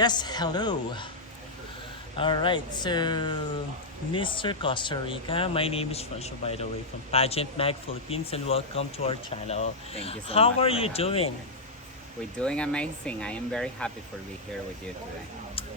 Yes, hello. All right, so Mr. Costa Rica, my name is Russia, by the way, from Pageant Mag Philippines, and welcome to our channel. Thank you so How much are for you having me doing? here. We're doing amazing. I am very happy for being here with you today.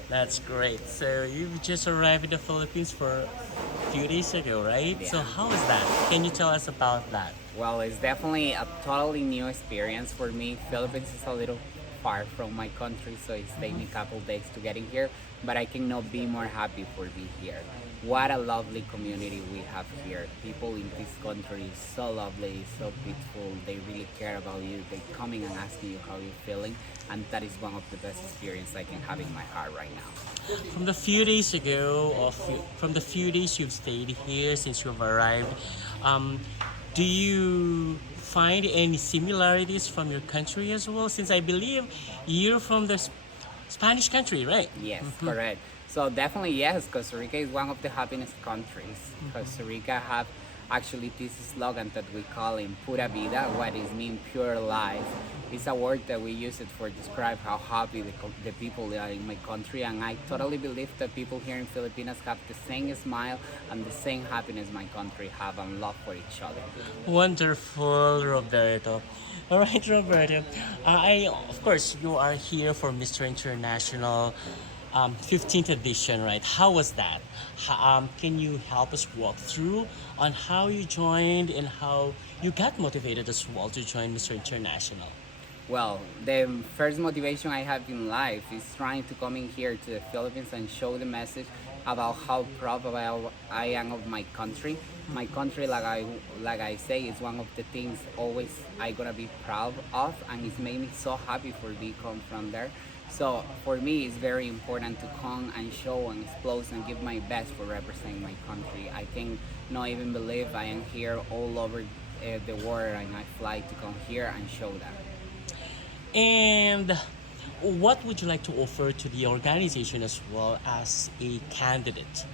That's great. So you've just arrived in the Philippines for a few days ago, right? So Yeah. how is that? Can you tell us about that? Well, it's definitely a totally new experience for me. Philippines is a little far from my country, so it's taken me a couple days to get in here, but I cannot be more happy for being here. What a lovely community we have here. People in this country is so lovely, so beautiful. They really care about you. They coming and asking you how you're feeling, and that is one of the best experiences I can have in my heart right now. From the few days ago, from the few days you've stayed here since you've arrived, um, do you find any similarities from your country as well? Since I believe you're from the Spanish country, right? Yes, correct. So definitely yes, Costa Rica is one of the happiest countries. Costa Rica have actually this slogan that we call in pura vida, what is mean pure life. It's a word that we use it for describe how happy the people are in my country, and I totally believe that people here in Filipinas have the same smile and the same happiness my country have and love for each other. Wonderful, Roberto. All right, Roberto. Of course, you are here for Mr. International 15th edition, right? How was that? Can you help us walk through on how you joined and how you got motivated as well to join Mr. International? Well, the first motivation I have in life is trying to come in here to the Philippines and show the message about how proud I am of my country. My country, like I say, is one of the things always I gonna be proud of, and it's made me so happy for me come from there. So for me, it's very important to come and show and explore and give my best for representing my country. I can not even believe I am here all over the world, and I fly to come here and show that. And what would you like to offer to the organization as well as a candidate?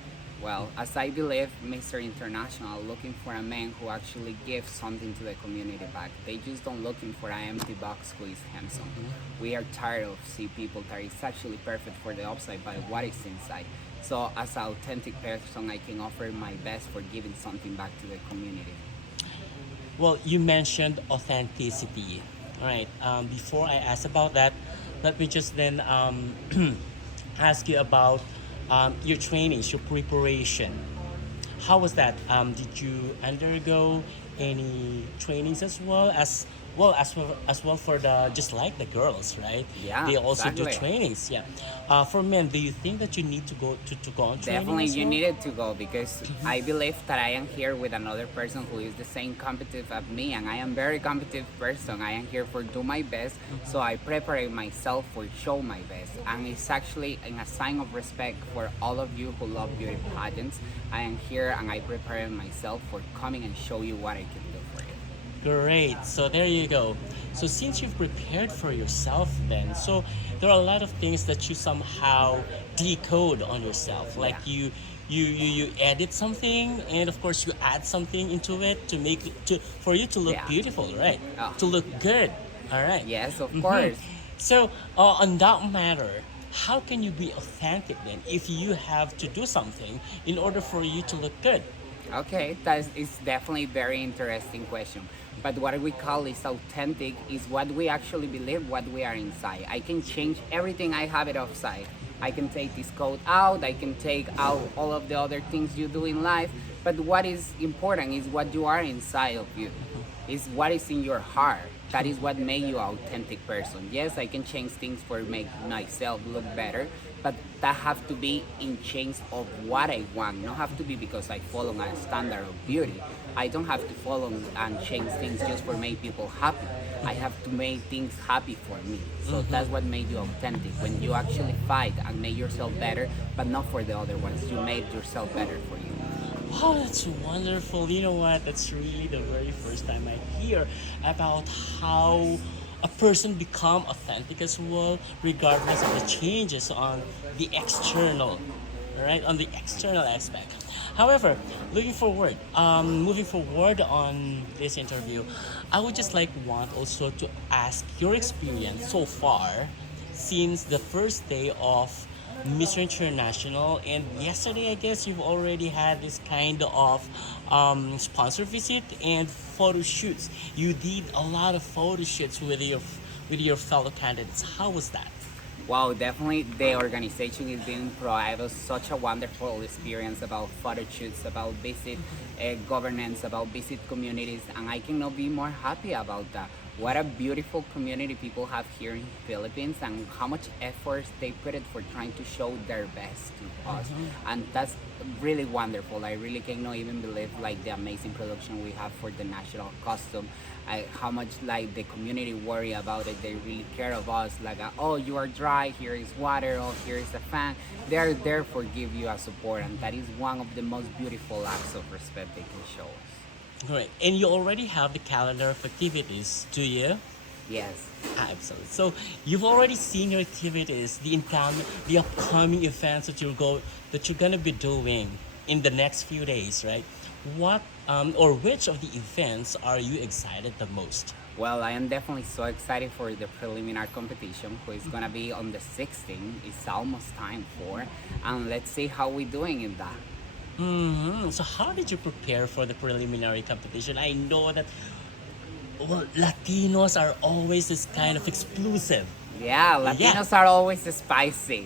Well, as I believe, Mr. International looking for a man who actually gives something to the community back. They just don't looking for an empty box who is handsome. We are tired of see people that is actually perfect for the outside, but what is inside. So as an authentic person, I can offer my best for giving something back to the community. Well, you mentioned authenticity. All right. Before I ask about that, let me just then ask you about your trainings, your preparation. How was that? Did you undergo any trainings as well for the just like the girls, right? Yeah, They also do exactly. trainings. Yeah. For men, do you think that you need to go on training Definitely, as you well? needed to go because I believe that I am here with another person who is the same competitive as me, and I am very competitive person. I am here for do my best, so I prepare myself for show my best, and it's actually in a sign of respect for all of you who love beauty pageants. I am here and I prepare myself for coming and show you what I can do for you. Great. So there you go. So since you've prepared for yourself then, so there are a lot of things that you somehow decode on yourself. Like Yeah. you edit something and of course you add something into it to make it to for you to look Yeah. beautiful, right? Oh, To look good. All right. yes, of Mhm. course. So on that matter, how can you be authentic then if you have to do something in order for you to look good? Okay, that is definitely very interesting question. But what we call is authentic is what we actually believe, what we are inside. I can change everything I have it outside. I can take this code out, I can take out all of the other things you do in life, but what is important is what you are inside of you. Is what is in your heart. That is what makes you an authentic person. Yes, I can change things for make myself look better, but that have to be in change of what I want. Not have to be because I follow a standard of beauty. I don't have to follow and change things just for make people happy. I have to make things happy for me. So that's what made you authentic. When you actually fight and make yourself better, but not for the other ones. You made yourself better for you. Oh, that's wonderful. You know what? That's really the very first time I hear about how a person become authentic as well, regardless of the changes on the external, right? On the external aspect. However, moving forward on this interview, I would just like want also to ask your experience so far since the first day of Mr. International, and yesterday I guess you've already had this kind of sponsor visit and photo shoots. You did a lot of photo shoots with your fellow candidates. How was that? Wow, definitely the organization is being provide us such a wonderful experience about photo shoots, about visit governance, about visit communities, and I cannot be more happy about that. What a beautiful community people have here in Philippines, and how much effort they put it for trying to show their best to us, and that's really wonderful. I really cannot even believe like the amazing production we have for the national costume. How much like the community worry about it. They really care of us. Like, oh, you are dry. Here is water. Oh, here is a fan. They are there for give you a support, and that is one of the most beautiful acts of respect they can show us. Great. And you already have the calendar of activities, do you? Yes. Absolutely. So you've already seen your activities, the upcoming events that you're gonna be doing in the next few days, right? What or which of the events are you excited the most? Well, I am definitely so excited for the preliminary competition, who is gonna be on the 16th. It's almost time for, and let's see how we're doing in that. So how did you prepare for the preliminary competition? I know that well, Latinos are always this kind of exclusive. Yeah, Yeah. Latinos are always spicy.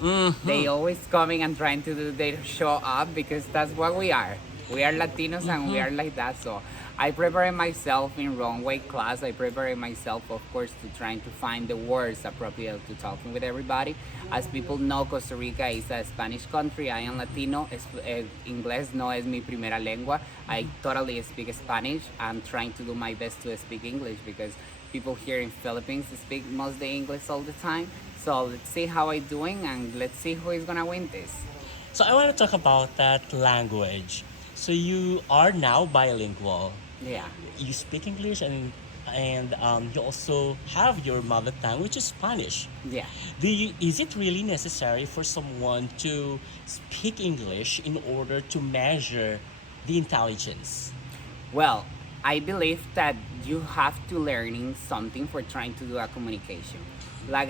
They Mhm. always coming and trying to do their show up because that's what we are. We are Latinos and we are like that. So I prepare myself in runway class. I prepare myself, of course, to trying to find the words appropriate to talking with everybody. As people know, Costa Rica is a Spanish country. I am Latino. Inglés no es mi primera lengua. I totally speak Spanish. I'm trying to do my best to speak English because people here in Philippines speak mostly English all the time. So let's see how I'm doing and let's see who is gonna win this. So I want to talk about that language. So you are now bilingual. Yeah. You speak English and you also have your mother tongue, which is Spanish. Yeah. Is it really necessary for someone to speak English in order to measure the intelligence? Well, I believe that you have to learning something for trying to do a communication. Like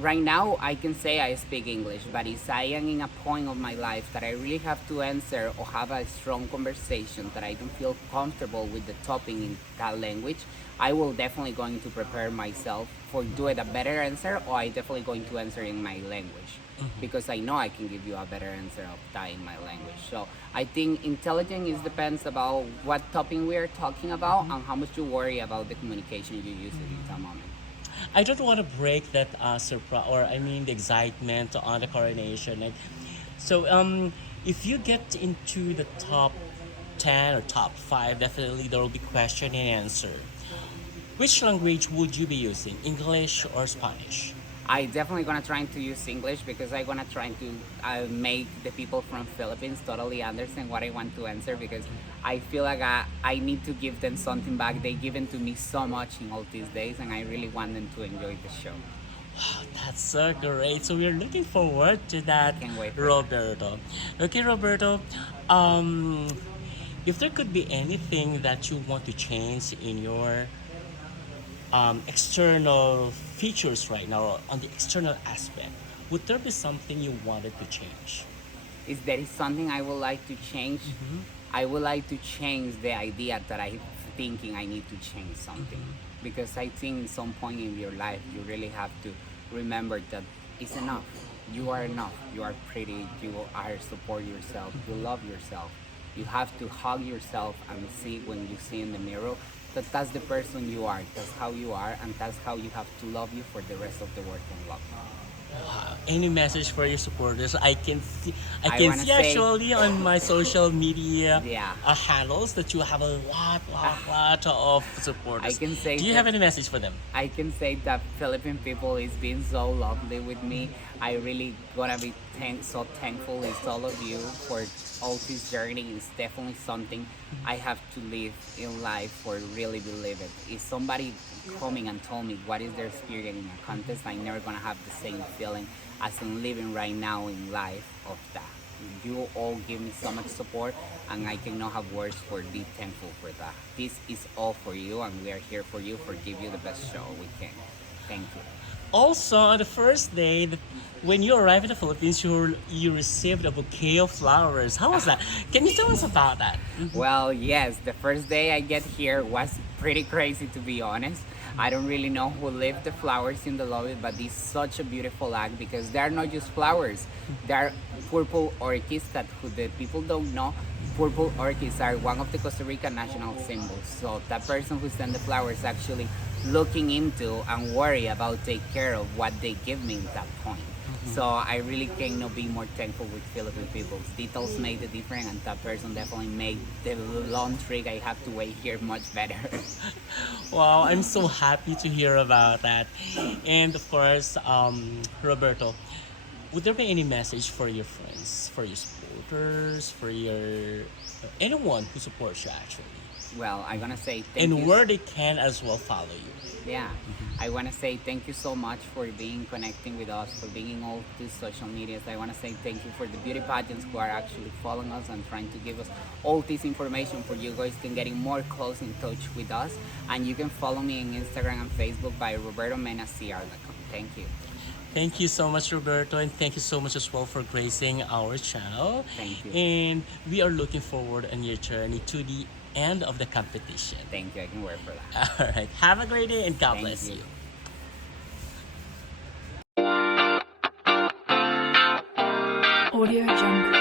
right now, I can say I speak English, but if I am in a point of my life that I really have to answer or have a strong conversation that I don't feel comfortable with the topic in that language, I will definitely going to prepare myself for doing a better answer, or I definitely going to answer in my language because I know I can give you a better answer of that in my language. So I think intelligence is depends about what topic we are talking about and how much you worry about the communication you use in that moment. I don't want to break that surprise, or I mean the excitement on the coronation. So if you get into the top 10 or top 5, definitely there will be question and answer. Which language would you be using, English or Spanish? I definitely gonna try to use English because I gonna try to make the people from Philippines totally understand what I want to answer because I feel like I need to give them something back. They given to me so much in all these days, and I really want them to enjoy the show. That's so great. So we're looking forward to that, Can't wait for that. Roberto. Okay, Roberto. Um, if there could be anything that you want to change in your external features right now, or on the external aspect, would there be something you wanted to change? If there is something I would like to change, I would like to change the idea that I thinking I need to change something because I think in some point in your life you really have to remember that it's enough. You are enough. You are pretty. You are support yourself. You love yourself. You have to hug yourself and see when you see in the mirror that that's the person you are. That's how you are, and that's how you have to love you for the rest of the world and love. Any message for your supporters? I I can wanna see say, actually on my social media yeah, handles that you have a lot of I supporters. can say Do you that have any message for them? I can say that Philippine people is being so lovely with me. I really gonna be so thankful with all of you for all this journey. It's definitely something I have to live in life for really believe it. If somebody coming and told me what is their experience in a contest, I never gonna have the same feeling as I'm living right now in life of that. You all give me so much support and I cannot have words for be thankful for that. This is all for you and we are here for you for give you the best show we can. Thank you. also on the first day, when you arrived in the Philippines, you received a bouquet of flowers. How was that? Can you tell us about that? Well, yes, the first day I get here was pretty crazy, to be honest. I don't really know who left the flowers in the lobby, but it's such a beautiful act because they're not just flowers, they're purple orchids that who the people don't know. Purple orchids are one of the Costa Rica national symbols. So that person who sent the flowers actually looking into and worry about take care of what they give me at that point. So I really cannot be more thankful with Philippine people. Details made the difference, and that person definitely made the long trip I have to wait here much better. Wow, I'm so happy to hear about that. And of course, Roberto, would there be any message for your friends, for your supporters, for your anyone who supports you actually, Well, I'm gonna say thank and you. where they can as well follow you? Yeah, I want to say thank you so much for being connecting with us, for being in all these social medias. I want to say thank you for the beauty pageants who are actually following us and trying to give us all this information for you guys to getting more close in touch with us. And you can follow me on Instagram and Facebook by robertomenacr.com. Thank you. Thank you so much, Roberto, and thank you so much as well for gracing our channel. Thank you. And we are looking forward on your journey to the end of the competition. Thank you. I can work for that. All right. Have a great day and God Thank bless you. you. Audio Jungle.